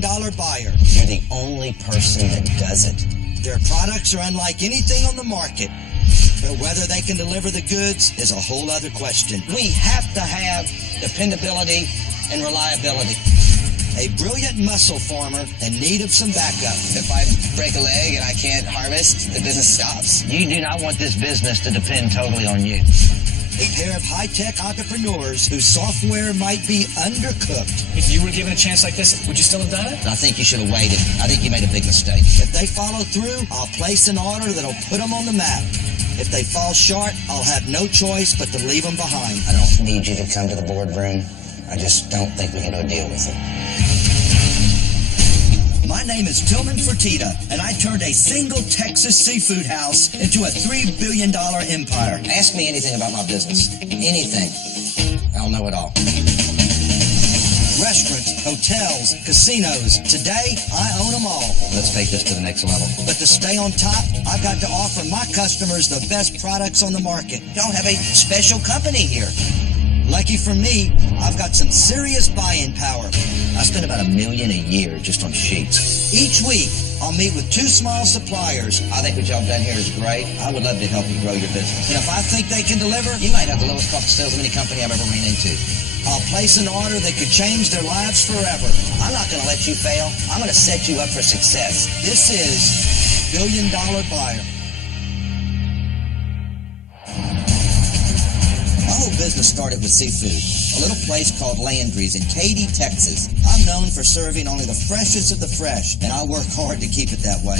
billion buyer. You're the only person that does it. Their products are unlike anything on the market. But whether they can deliver the goods is a whole other question. We have to have dependability and reliability. A brilliant mussel farmer in need of some backup. If I break a leg and I can't harvest, the business stops. You do not want this business to depend totally on you. A pair of high-tech entrepreneurs whose software might be undercooked. If you were given a chance like this, would you still have done it? I think you should have waited. I think you made a big mistake. If they follow through, I'll place an order that'll put them on the map. If they fall short, I'll have no choice but to leave them behind. I don't need you to come to the boardroom. I just don't think we can do a deal with it. My name is Tillman Fertitta, and I turned a single Texas seafood house into a $3 billion empire. Ask me anything about my business. Anything. I'll know it all. Restaurants, hotels, casinos. Today, I own them all. Let's take this to the next level. But to stay on top, I've got to offer my customers the best products on the market. Don't have a special company here. Lucky for me, I've got some serious buying power. I spend about $1 million a year just on sheets. Each week, I'll meet with 2 small suppliers. I think what y'all done here is great. I would love to help you grow your business. And if I think they can deliver, You might have the lowest cost of sales of any company I've ever ran into. I'll place an order that could change their lives forever. I'm not going to let you fail. I'm going to set you up for success. This is Billion Dollar Buyer. My whole business started with seafood, a little place called Landry's in Katy, Texas. I'm known for serving only the freshest of the fresh, and I work hard to keep it that way.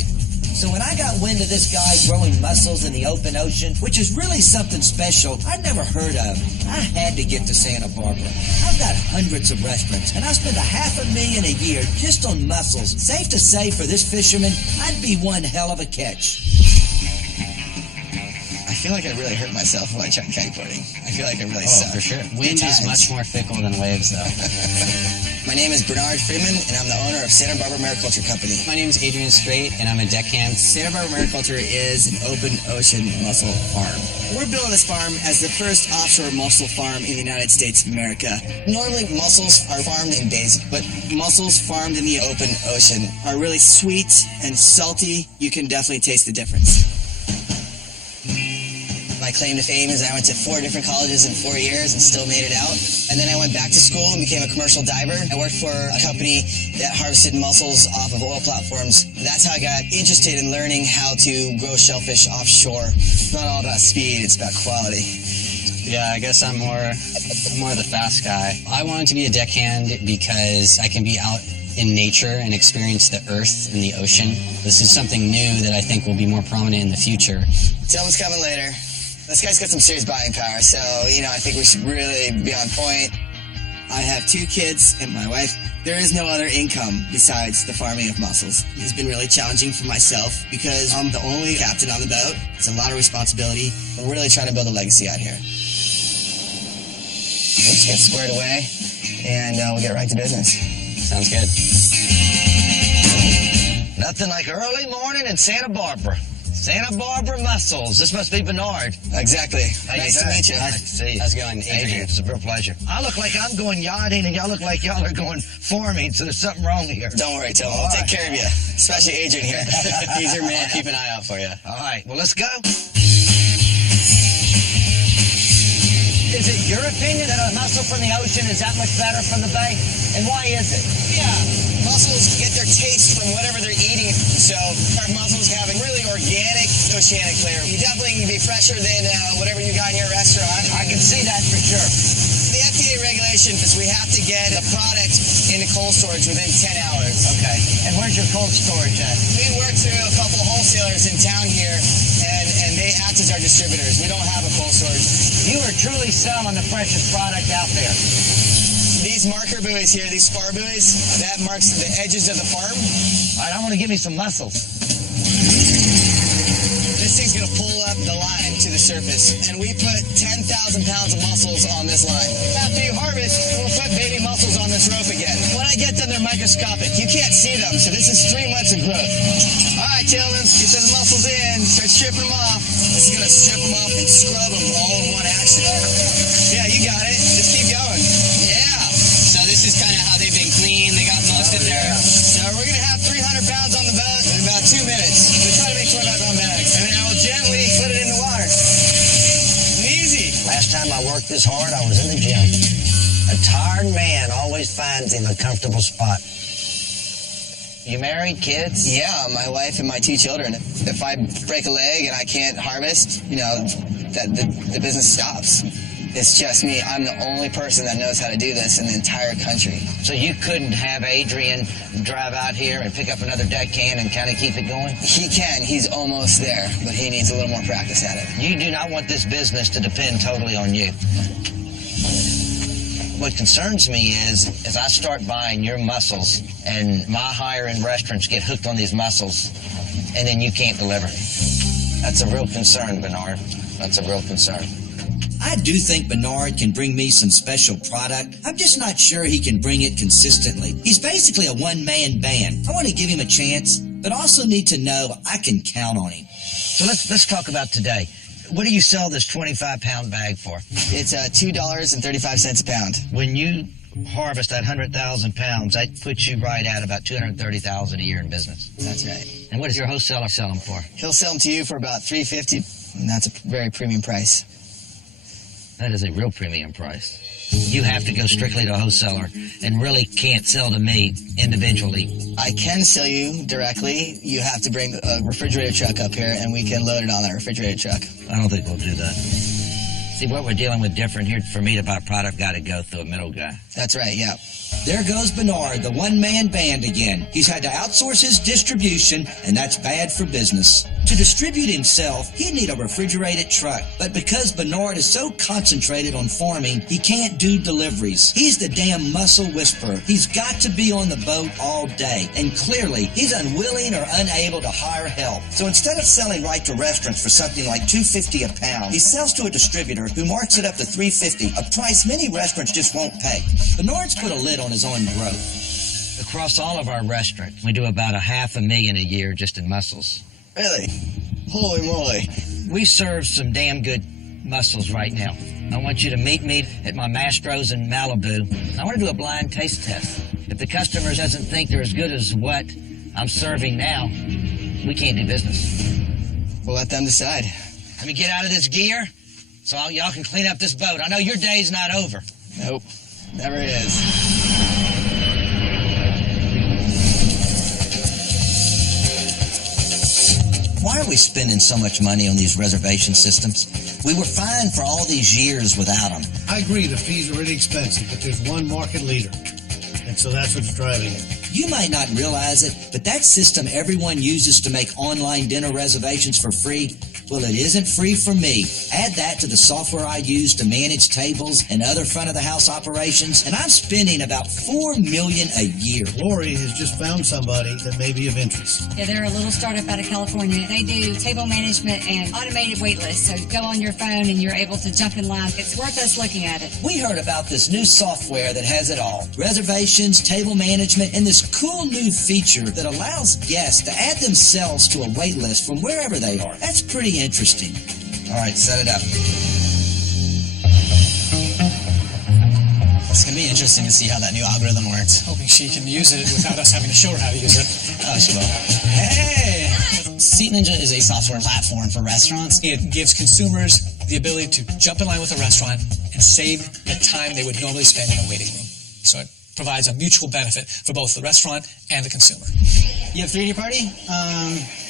So when I got wind of this guy growing mussels in the open ocean, which is really something special I'd never heard of, I had to get to Santa Barbara. I've got hundreds of restaurants, and I spend $500,000 a year just on mussels. Safe to say for this fisherman, I'd be one hell of a catch. I feel like I really hurt myself when I tried kite boarding. I feel like I really suck. For sure. Wind is much more fickle than waves, though. My name is Bernard Freeman, and I'm the owner of Santa Barbara Mariculture Company. My name is Adrian Strait, and I'm a deckhand. Santa Barbara Mariculture is an open ocean mussel farm. We're building this farm as the first offshore mussel farm in the United States of America. Normally, mussels are farmed in bays, But mussels farmed in the open ocean are really sweet and salty. You can definitely taste the difference. my claim to fame is I went to 4 different colleges in 4 years and still made it out. And then I went back to school and became a commercial diver. I worked for a company that harvested mussels off of oil platforms. That's how I got interested in learning how to grow shellfish offshore. It's not all about speed, it's about quality. Yeah, I guess I'm more the fast guy. I wanted to be a deckhand because I can be out in nature and experience the earth and the ocean. This is something new that I think will be more prominent in the future. Tell him it's coming later. This guy's got some serious buying power, so, I think we should really be on point. I have 2 kids and my wife. There is no other income besides the farming of mussels. It's been really challenging for myself because I'm the only captain on the boat. It's a lot of responsibility. We're really trying to build a legacy out here. Let's get squared away, and we'll get right to business. Sounds good. Nothing like early morning in Santa Barbara. Santa Barbara mussels. This must be Bernard. Exactly. Nice to meet you. Nice to see you. How's it going, Adrian? It's a real pleasure. I look like I'm going yachting, and y'all look like y'all are going farming, so there's something wrong here. Don't worry, Tom. We'll take care of you, especially Adrian here. He's your man. Keep an eye out for you. All right, well, let's go. Is it your opinion that a mussel from the ocean is that much better from the bay? And why is it? Yeah, mussels get their taste from whatever they're eating. So our mussels have a really organic oceanic flavor. You definitely can be fresher than whatever you got in your restaurant. I can see that for sure. The FDA regulation is we have to get the product into cold storage within 10 hours. Okay. And where's your cold storage at? We work through a couple wholesalers in town here, and they act as our distributors. We don't have a cold storage. You are truly selling the freshest product out there. These marker buoys here, these spar buoys, that marks the edges of the farm. All right, I want to give me some mussels. This thing's gonna pull up the line to the surface, and we put 10,000 pounds of mussels on this line. After you harvest, we'll put baby mussels on this rope again. When I get them, they're microscopic. You can't see them, so this is 3 months of growth. All right, gentlemen, get those mussels in, start stripping them off. This is gonna strip them off and scrub them all in one action. Yeah, you got it. Just keep going. Yeah. So this is kind of how they've been cleaned. They got most of their I worked this hard, I was in the gym. A tired man always finds him a comfortable spot. You married, kids? Yeah, my wife and my 2 children. If I break a leg and I can't harvest, the business stops. It's just me. I'm the only person that knows how to do this in the entire country. So you couldn't have Adrian drive out here and pick up another deckhand and kind of keep it going? He can. He's almost there, but he needs a little more practice at it. You do not want this business to depend totally on you. What concerns me is I start buying your mussels and my higher-end restaurants get hooked on these mussels and then you can't deliver. That's a real concern, Bernard. That's a real concern. I do think Bernard can bring me some special product. I'm just not sure he can bring it consistently. He's basically a one-man band. I want to give him a chance, but also need to know I can count on him. So let's talk about today. What do you sell this 25-pound bag for? It's $2.35 a pound. When you harvest that 100,000 pounds, that puts you right at about $230,000 a year in business. That's right. And what does your wholesaler sell them for? He'll sell them to you for about $3.50, and that's a very premium price. That is a real premium price. You have to go strictly to a wholesaler and really can't sell to me individually. I can sell you directly. You have to bring a refrigerator truck up here, and we can load it on that refrigerator truck. I don't think we'll do that. See, what we're dealing with different here, for me to buy product, got to go through a middle guy. That's right, yeah. There goes Bernard, the one-man band again. He's had to outsource his distribution, and that's bad for business. To distribute himself, he'd need a refrigerated truck. But because Bernard is so concentrated on farming, he can't do deliveries. He's the damn mussel whisperer. He's got to be on the boat all day. And clearly, he's unwilling or unable to hire help. So instead of selling right to restaurants for something like $2.50 a pound, he sells to a distributor who marks it up to $3.50, a price many restaurants just won't pay. Bernard's put a lid on his own growth. Across all of our restaurants, we do about $500,000 a year just in mussels. Really? Holy moly. We serve some damn good mussels right now. I want you to meet me at my Mastro's in Malibu. I want to do a blind taste test. If the customer doesn't think they're as good as what I'm serving now, we can't do business. We'll let them decide. Let me get out of this gear so y'all can clean up this boat. I know your day's not over. Nope. Never is. Why are we spending so much money on these reservation systems? We were fine for all these years without them. I agree, the fees are really expensive, but there's one market leader, and so that's what's driving it. You might not realize it, but that system everyone uses to make online dinner reservations for free, well, it isn't free for me. Add that to the software I use to manage tables and other front-of-the-house operations, and I'm spending about $4 million a year. Lori has just found somebody that may be of interest. Yeah, they're a little startup out of California. They do table management and automated wait lists. So go on your phone and you're able to jump in line. It's worth us looking at it. We heard about this new software that has it all. Reservations, table management, and this cool new feature that allows guests to add themselves to a wait list from wherever they are. That's pretty interesting. All right, set it up. It's going to be interesting to see how that new algorithm works. Hoping she can use it without us having to show her how to use it. She will. Hey! Seat Ninja is a software platform for restaurants. It gives consumers the ability to jump in line with a restaurant and save the time they would normally spend in a waiting room. So it provides a mutual benefit for both the restaurant and the consumer. You have 3D party?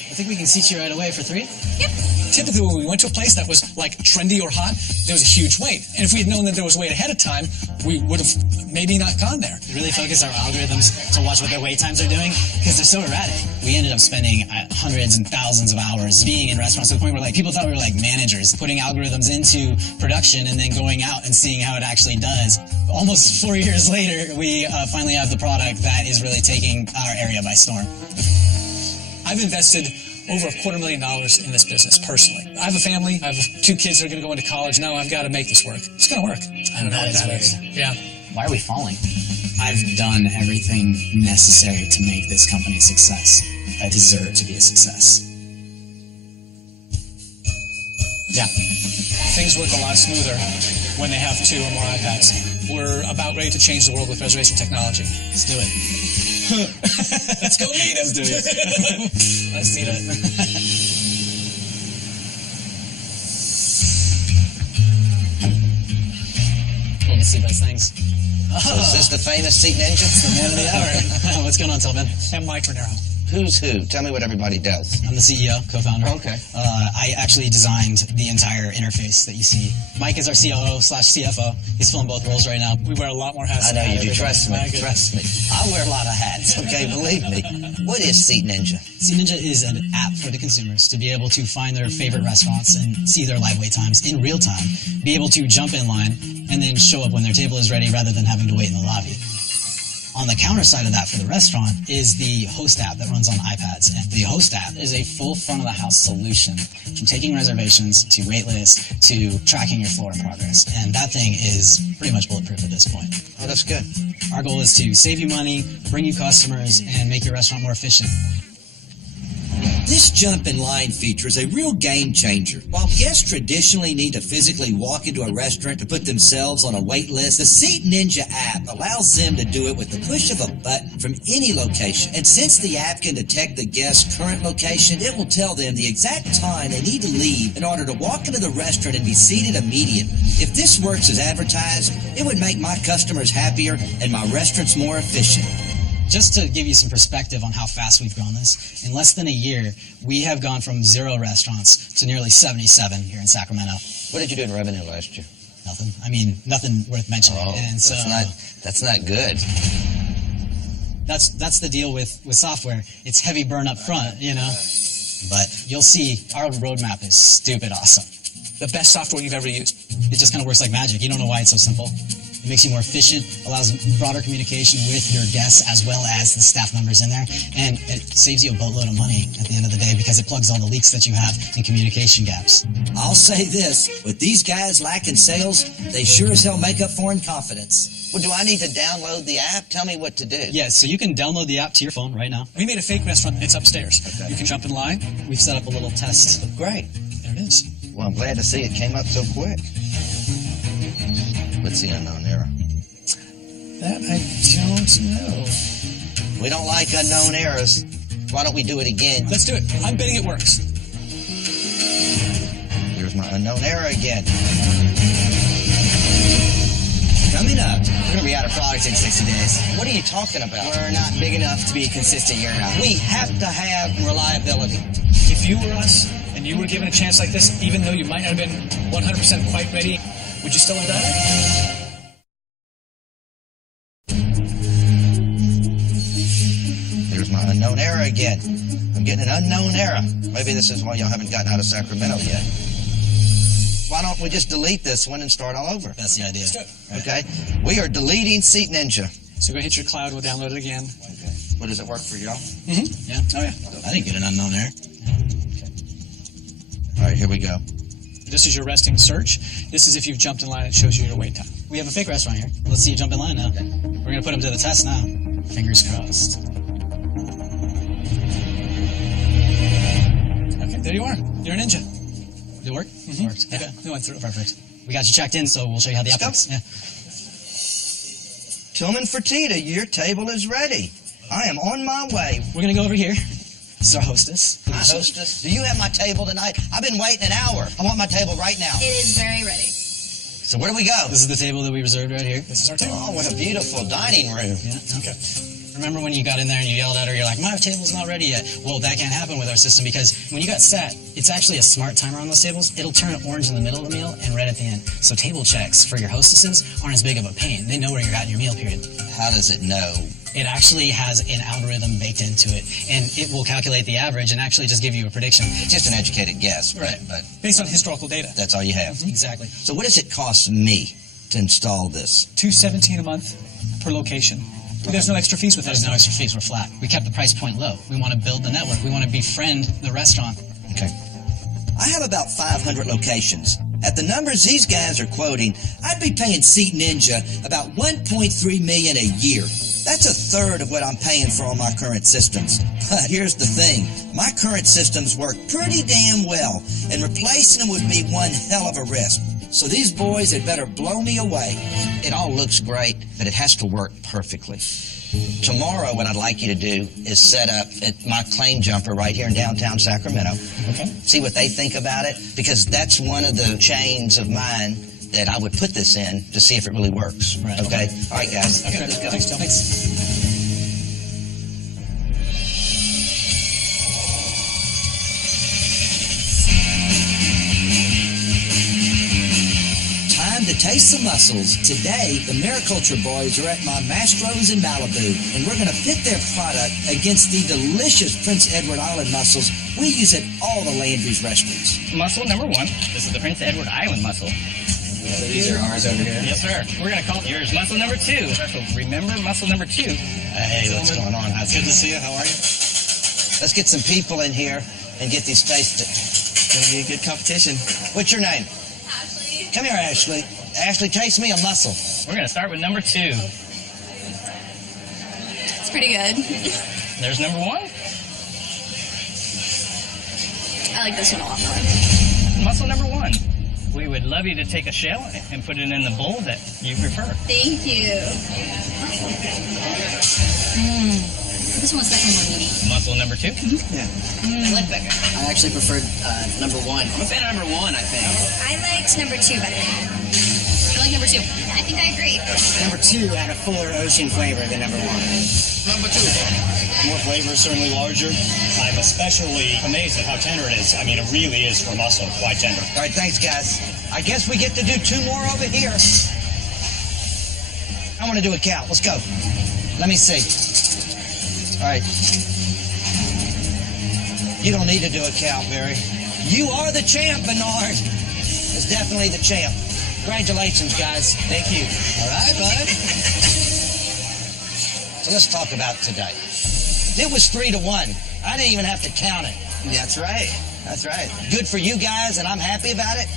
I think we can seat you right away for 3. Yep. Typically, when we went to a place that was like trendy or hot, there was a huge wait. And if we had known that there was a wait ahead of time, we would have maybe not gone there. We really focus our algorithms to watch what their wait times are doing because they're so erratic. We ended up spending hundreds and thousands of hours being in restaurants to the point where people thought we were like managers, putting algorithms into production and then going out and seeing how it actually does. Almost 4 years later, we finally have the product that is really taking our area by storm. I've invested over $250,000 in this business personally. I have a family. I have 2 kids that are going to go into college. Now I've got to make this work. It's going to work. I don't know what that is. Yeah. Why are we falling? I've done everything necessary to make this company a success. I deserve to be a success. Yeah. Things work a lot smoother when they have 2 or more iPads. We're about ready to change the world with reservation technology. Let's do it. Let's go meet him. Let's do it. Let's see that. see those things. So is this the famous Seat Ninja? The man of the hour. What's going on, Tillman? And Mike Renero. Who's who? Tell me what everybody does. I'm the CEO, co-founder. Okay. I actually designed the entire interface that you see. Mike is our COO/CFO. He's filling both roles right now. We wear a lot more hats. I know than you do. Trust me. My goodness. Trust me. I wear a lot of hats. Okay, believe me. What is Seat Ninja? Seat Ninja is an app for the consumers to be able to find their favorite restaurants and see their live wait times in real time, be able to jump in line, and then show up when their table is ready rather than having to wait in the lobby. On the counter side of that for the restaurant is the Host app that runs on iPads. And the Host app is a full front-of-the-house solution from taking reservations to wait lists to tracking your floor in progress. And that thing is pretty much bulletproof at this point. Oh, that's good. Our goal is to save you money, bring you customers, and make your restaurant more efficient. This jump in line feature is a real game changer. While guests traditionally need to physically walk into a restaurant to put themselves on a wait list, the Seat Ninja app allows them to do it with the push of a button from any location. And since the app can detect the guest's current location, it will tell them the exact time they need to leave in order to walk into the restaurant and be seated immediately. If this works as advertised, it would make my customers happier and my restaurants more efficient. Just to give you some perspective on how fast we've grown this, in less than a year, we have gone from 0 restaurants to nearly 77 here in Sacramento. What did you do in revenue last year? Nothing. I mean, nothing worth mentioning. Oh, and so that's not good. That's the deal with software. It's heavy burn up front, you know. But you'll see our roadmap is stupid awesome. The best software you've ever used. It just kind of works like magic. You don't know why it's so simple. It makes you more efficient, allows broader communication with your guests as well as the staff members in there, and it saves you a boatload of money at the end of the day because it plugs all the leaks that you have in communication gaps. I'll say this, with these guys lacking sales, they sure as hell make up for in confidence. Well, do I need to download the app? Tell me what to do. Yeah, so you can download the app to your phone right now. We made a fake restaurant. It's upstairs. Okay. You can jump in line. We've set up a little test. Great. There it is. Well, I'm glad to see it came up so quick. What's the unknown error? That I don't know. We don't like unknown errors. Why don't we do it again? Let's do it. I'm betting it works. Here's my unknown error again. Coming up. We're going to be out of product in 60 days. What are you talking about? We're not big enough to be consistent year-round. We have to have reliability. If you were us and you were given a chance like this, even though you might not have been 100% quite ready, would you still have done it? Here's my unknown error again. I'm getting an unknown error. Maybe this is why y'all haven't gotten out of Sacramento yet. Why don't we just delete this one and start all over? That's the idea. Let's do it. Right. Okay? We are deleting Seat Ninja. So go hit your cloud. We'll download it again. Okay. Well, does it work for y'all? Mm-hmm. Yeah. Oh, yeah. I didn't get an unknown error. All right, here we go. This is your resting search. This is if you've jumped in line. It shows you your wait time. We have a fake restaurant here. Let's see you jump in line now. Okay. We're going to put him to the test now. Fingers crossed. Okay, there you are. You're a ninja. Did it work? Mm-hmm. It worked. Yeah, Okay. we went through it. Perfect. We got you checked in, so we'll show you how the app Let's works. Yeah. Tillman Fertitta, your table is ready. I am on my way. We're going to go over here. This is our hostess. My hostess, do you have my table tonight? I've been waiting an hour. I want my table right now. It is very ready. So where do we go? This is the table that we reserved right here. This is our table. Oh, what a beautiful dining room. Yeah. Okay. Remember when you got in there and you yelled at her, you're like, my table's not ready yet. Well, that can't happen with our system because when you got sat, it's actually a smart timer on those tables. It'll turn orange in the middle of the meal and red at the end. So table checks for your hostesses aren't as big of a pain. They know where you're at in your meal period. How does it know? It actually has an algorithm baked into it, and it will calculate the average and actually just give you a prediction. It's just an educated guess, Right. But Based on historical data. that's all you have. Exactly. So what does it cost me to install this? $217 a month per location. There's no extra fees with There's this. no extra fees. We're flat. We kept the price point low. We want to build the network. We want to befriend the restaurant. Okay. I have about 500 locations. At the numbers these guys are quoting, I'd be paying Seat Ninja about $1.3 million a year. That's a third of what I'm paying for all my current systems. But here's the thing. My current systems work pretty damn well, and replacing them would be one hell of a risk. So these boys had better blow me away. It all looks great, but it has to work perfectly. Tomorrow, what I'd like you to do is set up at my claim jumper right here in downtown Sacramento. Okay. See what they think about it, because that's one of the chains of mine that I would put this in to see if it really works. Right. Okay? All right, guys. Okay. Let's go. Thanks, Joe. Thanks. Time to taste the mussels. Today, the Mariculture boys are at my Mastro's in Malibu, and we're going to pit their product against the delicious Prince Edward Island mussels we use at all the Landry's restaurants. Mussel number 1. This is the Prince Edward Island mussel. So these are ours over here. Yes, sir. We're going to call yours mussel number 2. So remember mussel number 2. Hey, what's going on? It's good to see you. How are you? Let's get some people in here and get these tasted. It's gonna be a good competition. What's your name? Ashley. Come here, Ashley. Ashley, taste me a mussel. We're going to start with number 2. It's pretty good. There's number 1. I like this one a lot more. Mussel number 1. We would love you to take a shell and put it in the bowl that you prefer. Thank you. This one's definitely more meaty. Mussel number 2. Yeah. I like bigger. I actually preferred number 1. I'm a fan of number 1, I think. I liked number 2 better. I like number 2. I think I agree. Number 2 had a fuller ocean flavor than number 1. Number 2. More flavor, certainly larger. I'm especially amazed at how tender it is. I mean, it really is for mussel, quite tender. All right, thanks, guys. I guess we get to do 2 more over here. I want to do a count. Let's go. Let me see. All right. You don't need to do a count, Barry. You are the champ, Bernard. It's definitely the champ. Congratulations, guys. Thank you. All right, bud. So let's talk about today. It was 3-1. I didn't even have to count it. That's right. That's right. Good for you guys, and I'm happy about it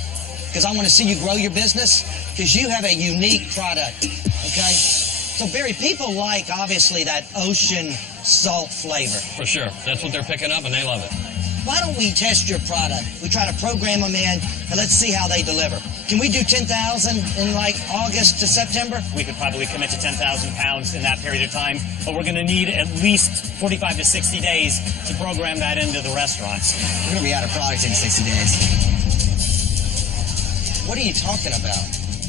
because I want to see you grow your business because you have a unique product, okay? So, Barry, people like, obviously, that ocean salt flavor. For sure. That's what they're picking up, and they love it. Why don't we test your product? We try to program them in, and let's see how they deliver. Can we do 10,000 in, like, August to September? We could probably commit to 10,000 pounds in that period of time, but we're going to need at least 45 to 60 days to program that into the restaurants. We're going to be out of product in 60 days. What are you talking about?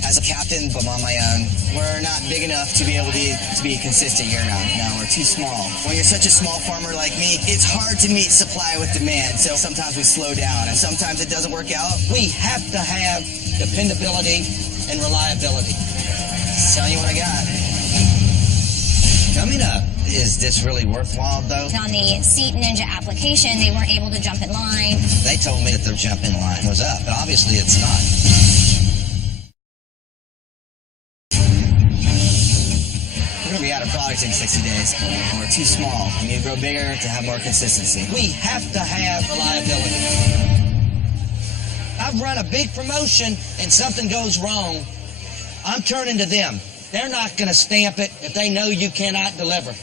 As a captain, but on my own, we're not big enough to be able to be consistent year-round. No, we're too small. When you're such a small farmer like me, it's hard to meet supply with demand, so sometimes we slow down, and sometimes it doesn't work out. We have to have dependability and reliability. Just telling you what I got. Coming up, is this really worthwhile, though? On the Seat Ninja application, they weren't able to jump in line. They told me that the jump in line was up, but obviously it's not. We're going to be out of product in 60 days. We're too small. We need to grow bigger to have more consistency. We have to have reliability. I've run a big promotion and something goes wrong, I'm turning to them. They're not going to stamp it if they know you cannot deliver.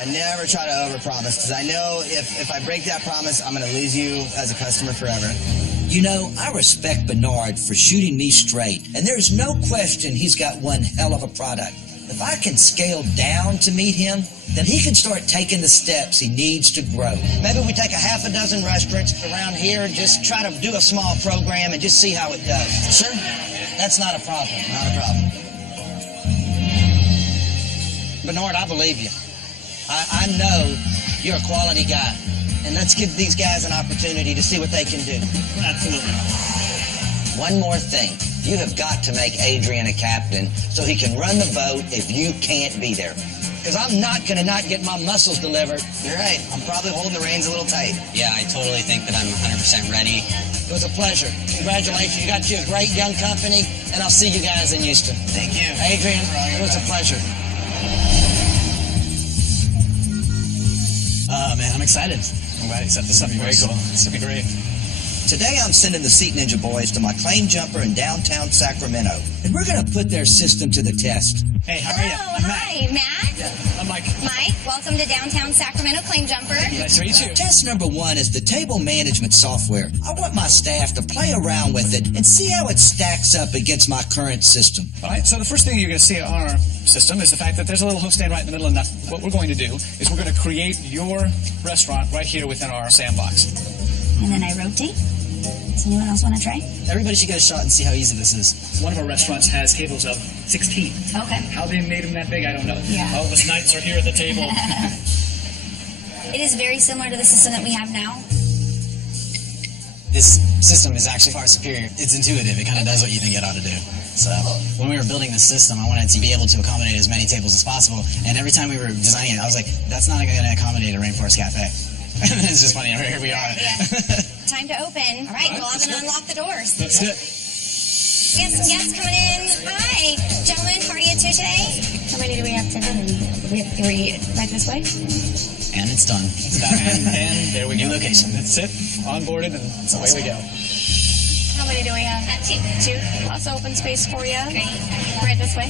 I never try to overpromise because I know if I break that promise, I'm going to lose you as a customer forever. You know, I respect Bernard for shooting me straight, and there's no question he's got one hell of a product. If I can scale down to meet him, then he can start taking the steps he needs to grow. Maybe we take a half a dozen restaurants around here and just try to do a small program and just see how it does. Sure. That's not a problem. Not a problem. Bernard, I believe you. I know you're a quality guy. And let's give these guys an opportunity to see what they can do. Absolutely. One more thing. You have got to make Adrian a captain so he can run the boat if you can't be there. Because I'm not going to not get my muscles delivered. You're right. I'm probably holding the reins a little tight. Yeah, I totally think that I'm 100% ready. It was a pleasure. Congratulations. You got you a great young company, and I'll see you guys in Houston. Thank you. Adrian, it was a pleasure. Man, I'm excited. I'm glad you set this up. Very cool. This will be great. Today I'm sending the Seat Ninja boys to my claim jumper in downtown Sacramento, and we're going to put their system to the test. Hey, how are you? Hello, I'm hi, Matt. Yeah, I'm Mike. Mike, welcome to downtown Sacramento Claim Jumper. Nice to meet you. Test number 1 is the table management software. I want my staff to play around with it and see how it stacks up against my current system. All right, so the first thing you're going to see on our system is the fact that there's a little host stand right in the middle, and what we're going to do is we're going to create your restaurant right here within our sandbox. And then I rotate. Does anyone else want to try? Everybody should get a shot and see how easy this is. One of our restaurants has tables of 16. Okay. How they made them that big, I don't know. Yeah. All of us knights are here at the table. It is very similar to the system that we have now. This system is actually far superior. It's intuitive. It kind of does what you think it ought to do. So when we were building this system, I wanted to be able to accommodate as many tables as possible. And every time we were designing it, I was like, that's not going to accommodate a Rainforest Cafe. And it's just funny. Here we are. Yeah. Time to open. All right, well, I'm going to unlock the doors. Let's do it. We have some guests coming in. Hi, gentlemen, party at 2 today. How many do we have today? We have 3 right this way. And it's done. It's done. And there we go. New location. That's it. Onboarded, and away we go. How many do we have? 2. 2. Lots of open space for you. Great. Right this way.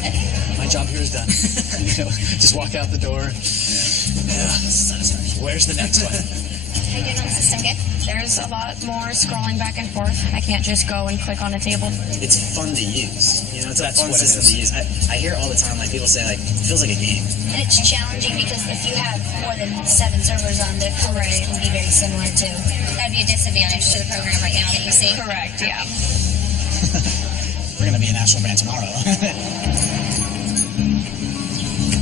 My job here is done. Just walk out the door. Yeah. Where's the next one? How you doing on the system? Good? There's a lot more scrolling back and forth. I can't just go and click on a table. It's fun to use. You know, it's a That's fun what it system is. to use. I hear all the time, like, people say, like, it feels like a game. And it's challenging because if you have more than 7 servers on, the colors can be very similar too. That'd be a disadvantage to the program right now that you see. Correct, yeah. We're going to be a national brand tomorrow.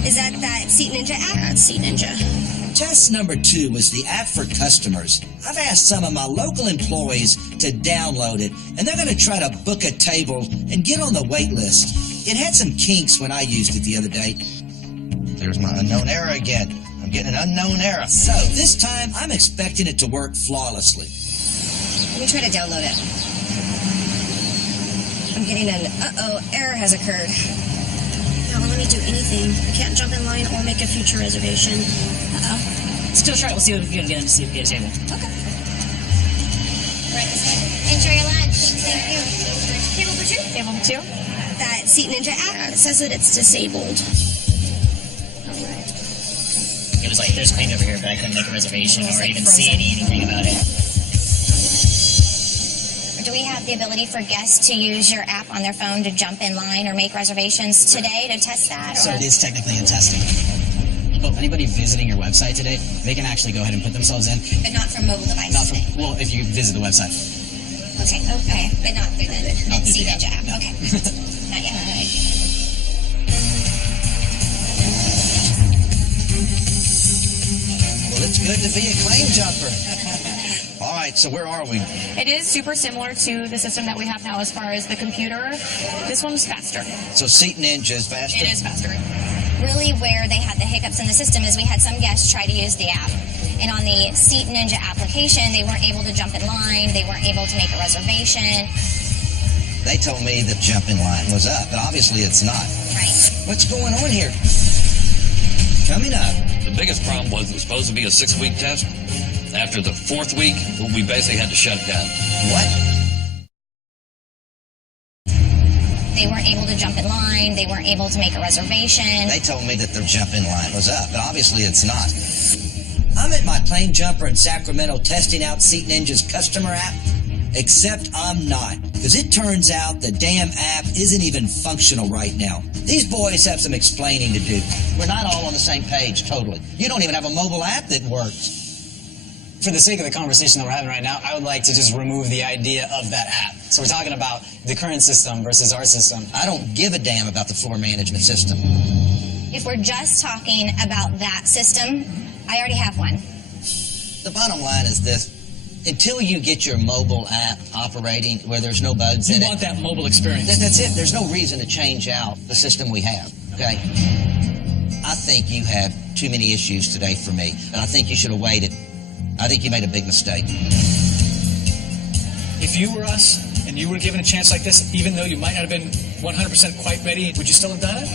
Is that Seat Ninja app? That's Seat Ninja. Test number 2 was the app for customers. I've asked some of my local employees to download it, and they're going to try to book a table and get on the wait list. It had some kinks when I used it the other day. There's my unknown error again. I'm getting an unknown error. So this time, I'm expecting it to work flawlessly. Let me try to download it. I'm getting an error has occurred. It won't let me do anything. I can't jump in line or make a future reservation. Still try it. We'll see if we can get him to see if we get a table. Okay. Right this way. Enjoy your lunch. Thank you. Table for 2? Table for 2? That Seat Ninja app, it says that it's disabled. It was like, there's a claim over here, but I couldn't make a reservation or even see anything about it. Do we have the ability for guests to use your app on their phone to jump in line or make reservations today to test that? So it is technically in testing. But anybody visiting your website today, they can actually go ahead and put themselves in. But not from mobile devices. Not from, well, if you visit the website. Okay. But not through the Seat Ninja app. No. Okay. Not yet. All right. Well, it's good to be a claim jumper. All right, so where are we? It is super similar to the system that we have now as far as the computer. This one's faster. So Seat Ninja is faster? It is faster. Really where they had the hiccups in the system is we had some guests try to use the app. And on the Seat Ninja application, they weren't able to jump in line. They weren't able to make a reservation. They told me the jumping line was up, but obviously it's not. Right. What's going on here? Coming up. The biggest problem was it was supposed to be a 6-week test. After the 4th week, we basically had to shut it down. What? They weren't able to jump in line. They weren't able to make a reservation. They told me that the jumping line was up, but obviously it's not. I'm at my plane jumper in Sacramento testing out Seat Ninja's customer app, except I'm not, because it turns out the damn app isn't even functional right now. These boys have some explaining to do. We're not all on the same page, totally. You don't even have a mobile app that works. For the sake of the conversation that we're having right now, I would like to just remove the idea of that app. So we're talking about the current system versus our system. I don't give a damn about the floor management system. If we're just talking about that system, I already have one. The bottom line is this. Until you get your mobile app operating where there's no bugs in it. You want that mobile experience. That's it. There's no reason to change out the system we have, okay? I think you have too many issues today for me, and I think you should have waited. I think you made a big mistake. If you were us and you were given a chance like this, even though you might not have been 100% quite ready, would you still have done it?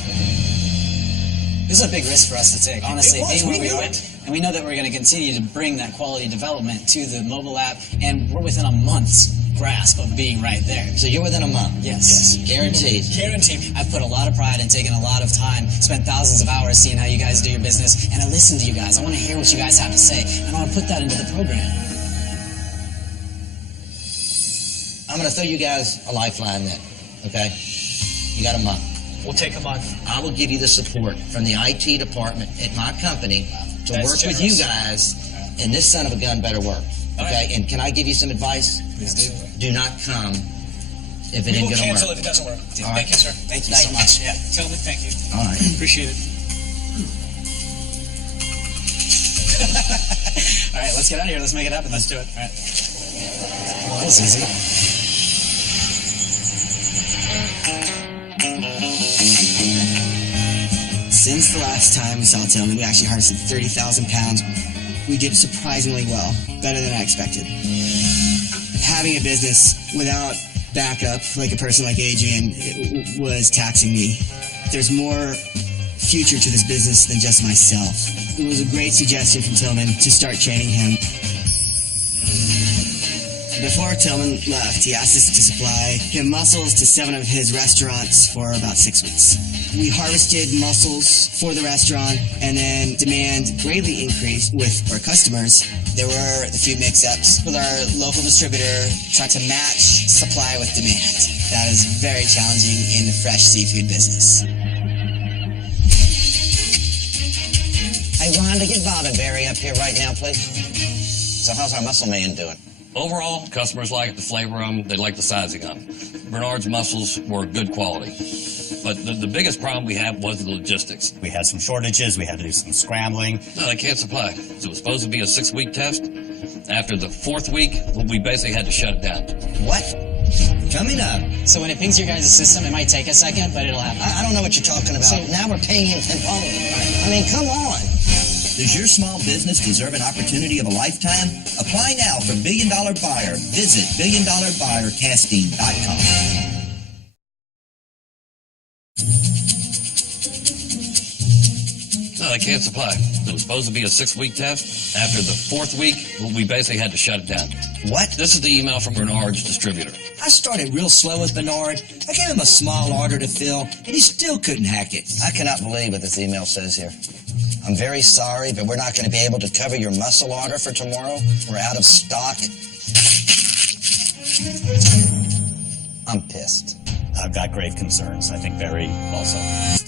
This is a big risk for us to take, honestly. It was. Being where We we knew went, it. and we know that we're going to continue to bring that quality development to the mobile app, and we're within a month's grasp of being right there. So you're within a month? Yes. Guaranteed. Guaranteed. I've put a lot of pride and taken a lot of time, spent thousands of hours seeing how you guys do your business, and I listen to you guys. I want to hear what you guys have to say, and I want to put that into the program. I'm going to throw you guys a lifeline then, okay? You got a month. We'll take a month. I will give you the support from the IT department at my company to That's work with generous. you guys, and this son of a gun better work. Okay, and can I give you some advice? Please do. Do not come if it We ain't will gonna cancel work. if it doesn't work. All right. Thank you, sir. Thank you so much. Yeah, tell me thank you. All right. Appreciate it. All right, let's get out of here. Let's make it happen. Let's do it. All right. Well, that was easy. Since the last time we saw Tillman, we actually harvested 30,000 pounds. We did surprisingly well, better than I expected. Having a business without backup, like a person like Adrian, it was taxing me. There's more future to this business than just myself. It was a great suggestion from Tillman to start training him. Before Tillman left, he asked us to supply him mussels to 7 of his restaurants for about 6 weeks. We harvested mussels for the restaurant, and then demand greatly increased with our customers. There were a few mix-ups with our local distributor trying to match supply with demand. That is very challenging in the fresh seafood business. Hey, Rhonda, get Bob and Barry up here right now, please. So how's our mussel man doing? Overall, customers like the flavor of them. They like the sizing of them. Bernard's mussels were good quality. But the biggest problem we had was the logistics. We had some shortages. We had to do some scrambling. No, they can't supply. So it was supposed to be a 6-week test. After the 4th week, we basically had to shut it down. What? Coming up. So when it pings your guys' system, it might take a second, but it'll happen. I don't know what you're talking about. So now we're paying him $10. I mean, come on. Does your small business deserve an opportunity of a lifetime? Apply now for $1 Billion Buyer. Visit BillionDollarBuyerCasting.com. No, they can't supply. It was supposed to be a 6-week test. After the 4th week, we basically had to shut it down. What? This is the email from Bernard's distributor. I started real slow with Bernard. I gave him a small order to fill, and he still couldn't hack it. I cannot believe what this email says here. I'm very sorry, but we're not going to be able to cover your mussel order for tomorrow. We're out of stock. I'm pissed. I've got grave concerns. I think Barry also.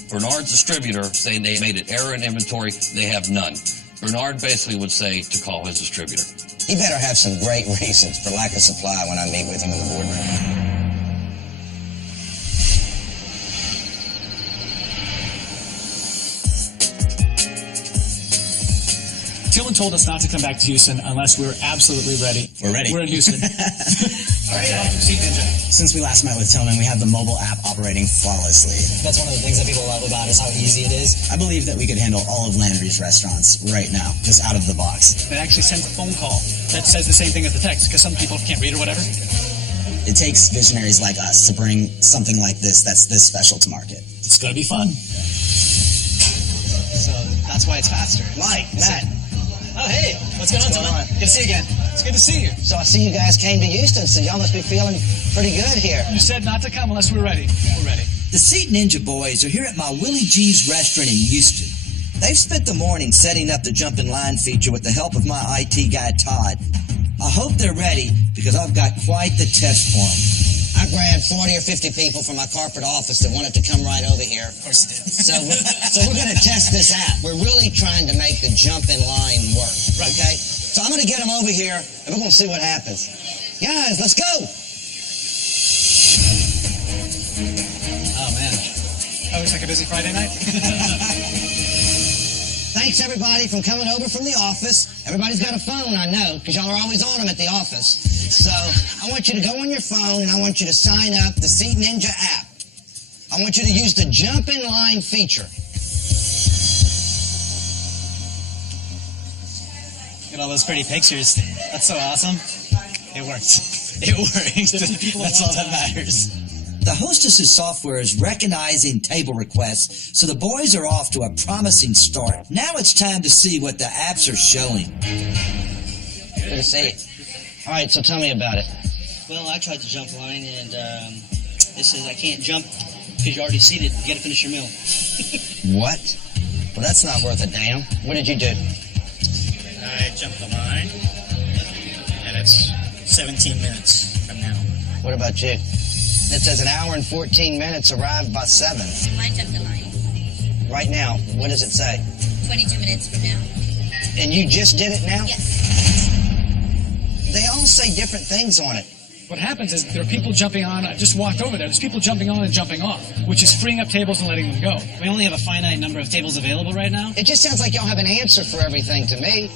Bernard's distributor saying they made an error in inventory. They have none. Bernard basically would say to call his distributor. He better have some great reasons for lack of supply when I meet with him in the boardroom. Tillman told us not to come back to Houston unless we were absolutely ready. We're ready. We're in Houston. All right, Seed Ninja. Since we last met with Tillman, we have the mobile app operating flawlessly. That's one of the things that people love about it is how easy it is. I believe that we could handle all of Landry's restaurants right now, just out of the box. It actually sends a phone call that says the same thing as the text, because some people can't read or whatever. It takes visionaries like us to bring something like this that's this special to market. It's going to be fun. So that's why it's faster. Mike, Matt. Oh, hey. What's going on, Tillman? Good to see you again. It's good to see you. So I see you guys came to Houston, so y'all must be feeling pretty good here. You said not to come unless we're ready. We're ready. The Seed Ninja boys are here at my Willie G's restaurant in Houston. They've spent the morning setting up the jump in line feature with the help of my IT guy, Todd. I hope they're ready because I've got quite the test for them. I grabbed 40 or 50 people from my corporate office that wanted to come right over here. Of course you did. So we're going to test this app. We're really trying to make the jump in line work. Right. Okay? So I'm going to get them over here, and we're going to see what happens. Guys, let's go. Oh, man. That looks like a busy Friday night. Thanks, everybody, for coming over from the office. Everybody's got a phone, I know, because y'all are always on them at the office. So I want you to go on your phone, and I want you to sign up the Seed Ninja app. I want you to use the jump in line feature. Look at all those pretty pictures. That's so awesome. It worked. It worked. That's all that matters. The Hostess's software is recognizing table requests, so the boys are off to a promising start. Now it's time to see what the apps are showing. Good to see you. All right, so tell me about it. Well, I tried the jump line, and it says I can't jump because you're already seated. You got to finish your meal. What? Well, that's not worth a damn. What did you do? I jumped the line, and it's 17 minutes from now. What about you? It says an hour and 14 minutes, arrived by 7. I jumped the line. Right now, what does it say? 22 minutes from now. And you just did it now? Yes. They all say different things on it. What happens is there are people jumping on. I just walked over there. There's people jumping on and jumping off, which is freeing up tables and letting them go. We only have a finite number of tables available right now. It just sounds like y'all have an answer for everything to me.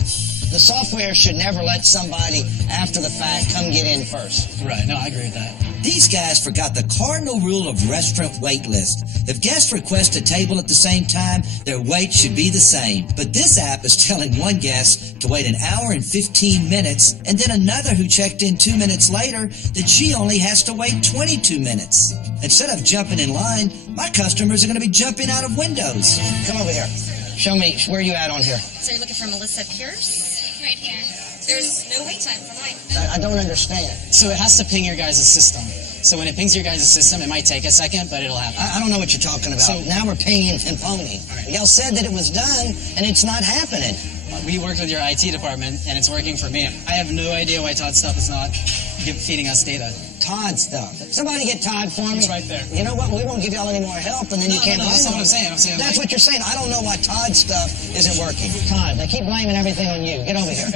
The software should never let somebody after the fact come get in first. Right, no, I agree with that. These guys forgot the cardinal rule of restaurant wait list. If guests request a table at the same time, their wait should be the same. But this app is telling one guest to wait an hour and 15 minutes, and then another who checked in 2 minutes later that she only has to wait 22 minutes. Instead of jumping in line, my customers are going to be jumping out of windows. Come over here. Show me, where you at on here? So you're looking for Melissa Pierce? Right here. There's no wait time for mine. I don't understand. So it has to ping your guys' system. So when it pings your guys' system, it might take a second, but it'll happen. I don't know what you're talking about. So now we're pinging and phoning. Right. Y'all said that it was done, and it's not happening. We worked with your IT department, and it's working for me. I have no idea why Todd Stuff is not feeding us data. Todd Stuff. Somebody get Todd for me. It's right there. You know what? We won't give y'all any more help, and then you can't blame that's not them. what I'm saying. That's what you're saying. I don't know why Todd Stuff isn't working. Todd, they keep blaming everything on you. Get over here.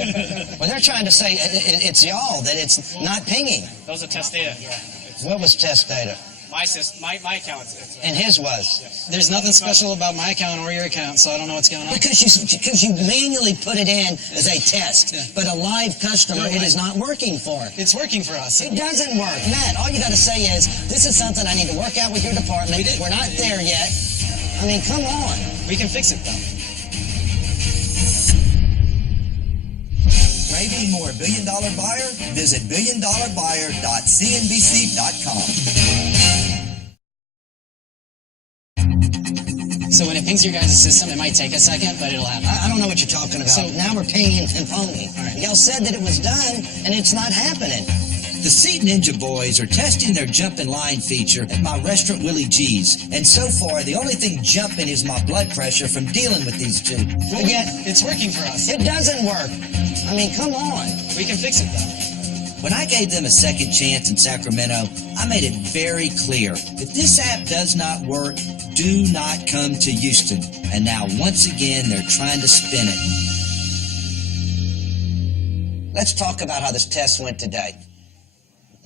Well, they're trying to say it's y'all, that it's not pinging. Those are test data. What was test data? My system, my account. And his was? Yes. There's nothing special about my account or your account, so I don't know what's going on. Because you manually put it in as a test, but a live customer, it is not working for. It's working for us. It doesn't work. Matt, all you got to say is, this is something I need to work out with your department. We're not there yet. I mean, come on. We can fix it, though. Craving more $1 billion buyer? Visit billiondollarbuyer.cnbc.com. So when it pings your guys' system, it might take a second, but it'll happen. I don't know what you're talking about. So now we're pinging and phoning. Right. Y'all said that it was done, and it's not happening. The Seat Ninja boys are testing their jump in line feature at my restaurant Willie G's, and so far the only thing jumping is my blood pressure from dealing with these two. Well, yet it's working for us. It doesn't work. I mean, come on. We can fix it, though. When I gave them a second chance in Sacramento, I made it very clear. If this app does not work, do not come to Houston. And now, once again, they're trying to spin it. Let's talk about how this test went today.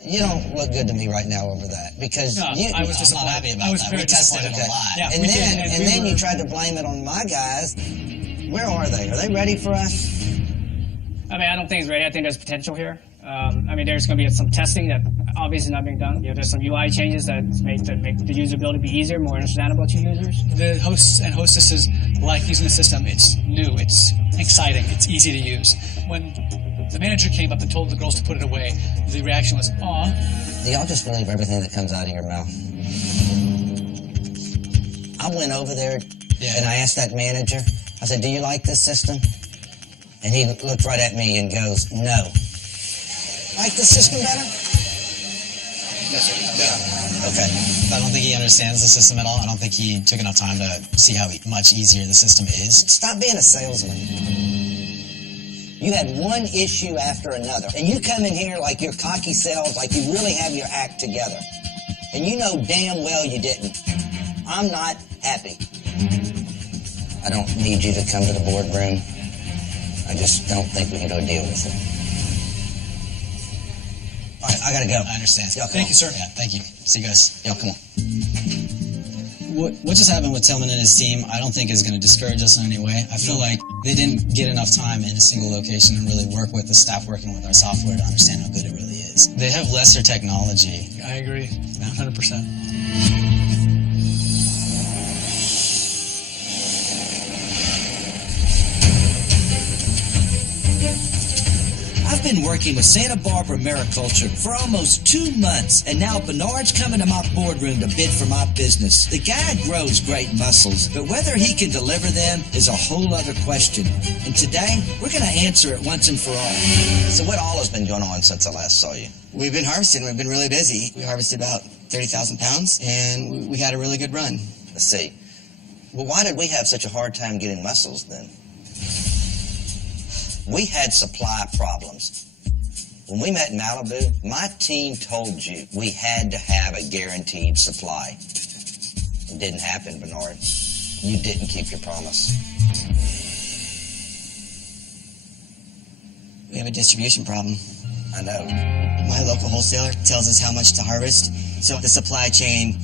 You don't look good to me right now over that, because no, I was just not happy about that. We tested it a lot. Yeah, and then you tried to blame it on my guys. Where are they? Are they ready for us? I mean, I don't think it's ready. I think there's potential here. I mean, there's going to be some testing that obviously not being done. There's some UI changes that make the usability be easier, more understandable to users. The hosts and hostesses like using the system. It's new. It's exciting. It's easy to use. When the manager came up and told the girls to put it away, the reaction was, aw. Do y'all just believe everything that comes out of your mouth? I went over there and I asked that manager, I said, do you like this system? And he looked right at me and goes, no. Like the system better? Yes, sir. Yeah. Okay. I don't think he understands the system at all. I don't think he took enough time to see how much easier the system is. Stop being a salesman. You had one issue after another, and you come in here like you're cocky self, like you really have your act together. And you know damn well you didn't. I'm not happy. I don't need you to come to the boardroom. I just don't think we can do a deal with it. All right, I gotta go. I understand. Thank you, sir. Yeah, thank you. See you guys. Y'all come on. What just happened with Tillman and his team, I don't think is going to discourage us in any way. I feel like they didn't get enough time in a single location and really work with the staff working with our software to understand how good it really is. They have lesser technology. I agree, 100%. I've been working with Santa Barbara Mariculture for almost 2 months, and now Bernard's coming to my boardroom to bid for my business. The guy grows great mussels, but whether he can deliver them is a whole other question. And today, we're going to answer it once and for all. So what all has been going on since I last saw you? We've been harvesting. We've been really busy. We harvested about 30,000 pounds, and we had a really good run. Let's see. Well, why did we have such a hard time getting mussels then? We had supply problems. When we met in Malibu, my team told you we had to have a guaranteed supply. It didn't happen, Bernard. You didn't keep your promise. We have a distribution problem. I know. My local wholesaler tells us how much to harvest, so the supply chain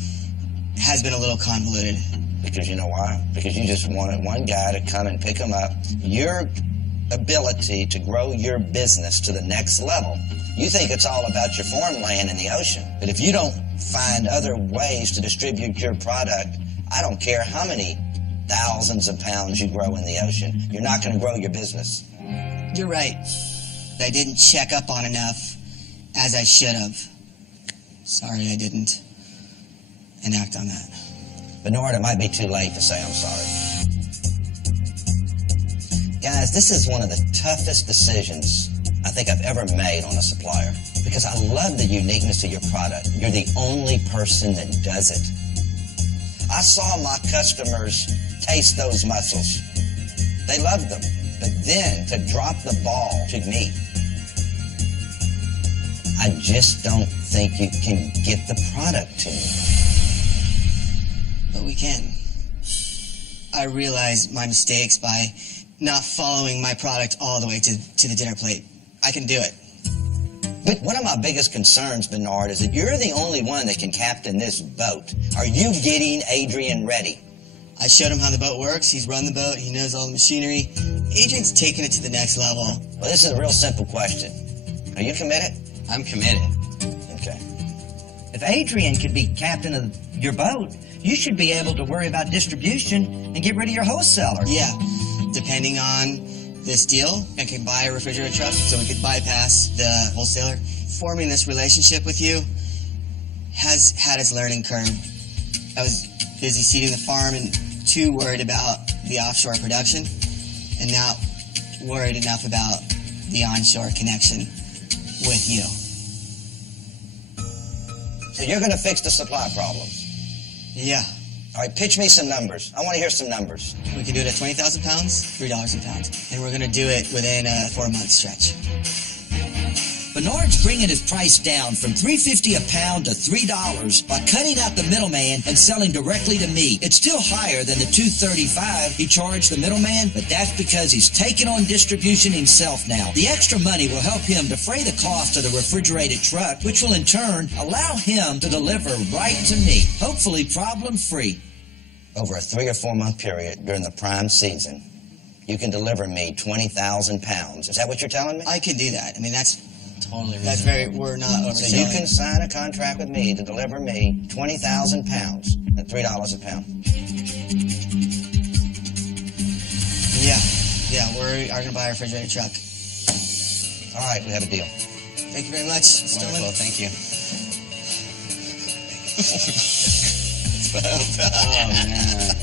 has been a little convoluted. Because you know why? Because you just wanted one guy to come and pick them up. Your ability to grow your business to the next level, you think it's all about your farmland in the ocean. But if you don't find other ways to distribute your product, I don't care how many thousands of pounds you grow in the ocean, you're not going to grow your business. You're right. I didn't check up on enough as I should have. Sorry I didn't enact on that. Bernard, it might be too late to say I'm sorry. Guys, this is one of the toughest decisions I think I've ever made on a supplier, because I love the uniqueness of your product. You're the only person that does it. I saw my customers taste those mussels. They loved them. But then to drop the ball to me, I just don't think you can get the product to me. But we can. I realized my mistakes by not following my product all the way to the dinner plate. I can do it. But one of my biggest concerns, Bernard, is that you're the only one that can captain this boat. Are you getting Adrian ready? I showed him how the boat works. He's run the boat. He knows all the machinery. Adrian's taken it to the next level. Well, this is a real simple question. Are you committed? I'm committed. Okay. If Adrian could be captain of your boat, you should be able to worry about distribution and get rid of your wholesaler. Yeah. Depending on this deal, I can buy a refrigerator truck so we could bypass the wholesaler. Forming this relationship with you has had its learning curve. I was busy seeding the farm and too worried about the offshore production, and not worried enough about the onshore connection with you. So you're going to fix the supply problems? Yeah. All right, pitch me some numbers. I want to hear some numbers. We can do it at 20,000 pounds, $3 a pound. And we're going to do it within a 4-month stretch. Bernard's bringing his price down from $3.50 a pound to $3 by cutting out the middleman and selling directly to me. It's still higher than the $2.35 he charged the middleman, but that's because he's taking on distribution himself now. The extra money will help him defray the cost of the refrigerated truck, which will in turn allow him to deliver right to me, hopefully problem-free. Over a 3 or 4 month period during the prime season, you can deliver me 20,000 pounds. Is that what you're telling me? I can do that. I mean, that's totally That's very, we're not overselling. So you can sign a contract with me to deliver me 20,000 pounds at $3 a pound. Yeah, we are going to buy a refrigerated truck. All right, we have a deal. Thank you very much, Stillman. Wonderful, thank you. Oh, man.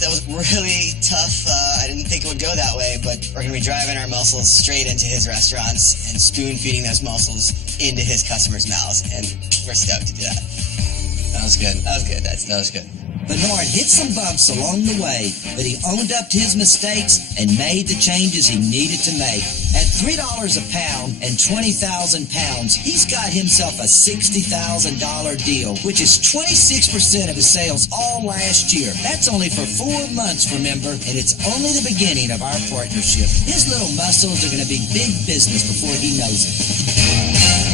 That was really tough. I didn't think it would go that way, but we're going to be driving our mussels straight into his restaurants and spoon-feeding those mussels into his customers' mouths, and we're stoked to do that. That was good. That was good. That was good. Bernard hit some bumps along the way, but he owned up to his mistakes and made the changes he needed to make. At $3 a pound and 20,000 pounds, he's got himself a $60,000 deal, which is 26% of his sales all last year. That's only for 4 months, remember, and it's only the beginning of our partnership. His little muscles are going to be big business before he knows it.